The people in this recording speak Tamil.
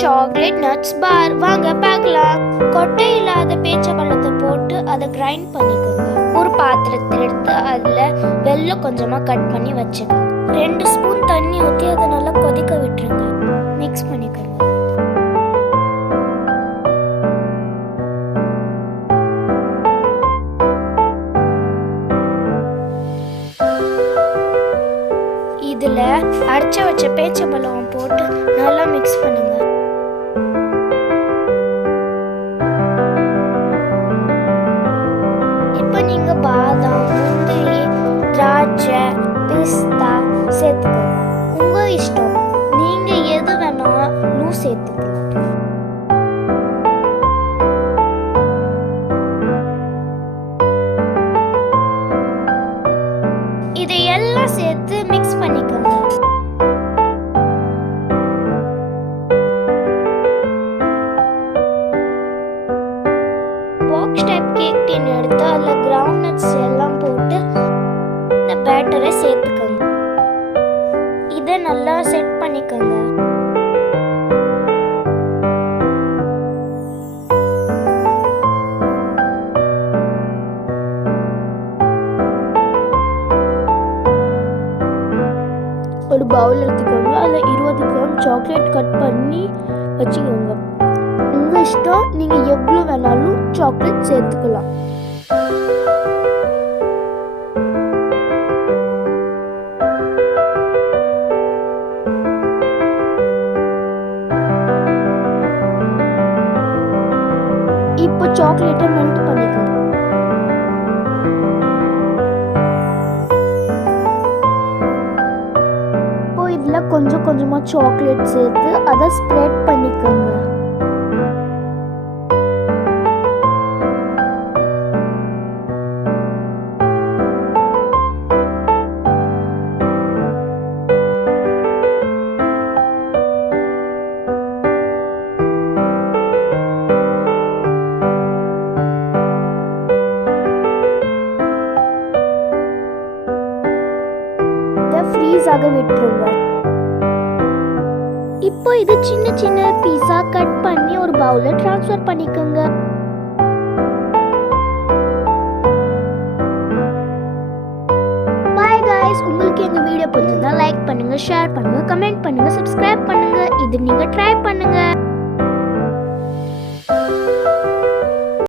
சாக்லேட் நட்ஸ் பார். வாங்க பார்க்கலாம். கொட்டை இல்லாத பேரிச்சம்பழத்தை போட்டு அதை கிரைண்ட் பண்ணிக்கோங்க. ஒரு பாத்திரத்தை எடுத்து அதில் வெல்லம் கொஞ்சமாக கட் பண்ணி வச்சுக்கோங்க. 2 ஸ்பூன் தண்ணி ஊற்றி அதை நல்லா கொதிக்க விட்டுருங்க. மிக்ஸ் பண்ணிக்கோங்க. இதில் அரைச்ச வச்ச பேரிச்சம்பழம் போட்டு நல்லா மிக்ஸ் பண்ணுங்க. இப்போ நீங்க பாதாம், முந்திரி, திராட்சை, பிஸ்தா சேர்த்துக்கோங்க. உங்க இஷ்டம், நீங்க எது வேணாலும் சேர்த்துக்கலாம். இதையெல்லாம் சேர்த்து மிக்ஸ் பண்ணிக்கோங்க. பாக்ஸ் டைப் கேக் டின் எடுத்து அதில் கிரவுண்ட் நட்ஸ் எல்லாம் போட்டு இந்த பேட்டரை சேர்த்துக்கோங்க. இதை நல்லா செட் பண்ணிக்கோங்க. ஒரு பவுல் எடுத்துக்கோங்க. அதில் 20 கிராம் சாக்லேட் கட் பண்ணி வச்சுக்கோங்க. உங்கள் இஷ்டம், நீங்கள் எவ்வளோ வேணாலும் சாக்லேட் சேர்த்துக்கலாம். இப்போ சாக்லேட்டை மெல்ட் பண்ணிக்கோங்க. இதில் கொஞ்சம் கொஞ்சமாக சாக்லேட் சேர்த்து அதை ஸ்ப்ரெட் பண்ணிக்கோங்க. இதை ஃப்ரீஸ் ஆக விட்டுருங்க. இப்போ இது சின்ன சின்ன பீஸா கட் பண்ணி ஒரு பவுல்ல ட்ரான்ஸ்ஃபர் பண்ணிக்கோங்க. பை गाइस, உங்களுக்கு இந்த வீடியோ பிடிச்சிருந்தா லைக் பண்ணுங்க, ஷேர் பண்ணுங்க, கமெண்ட் பண்ணுங்க, சப்ஸ்கிரைப் பண்ணுங்க. இது நீங்க ட்ரை பண்ணுங்க.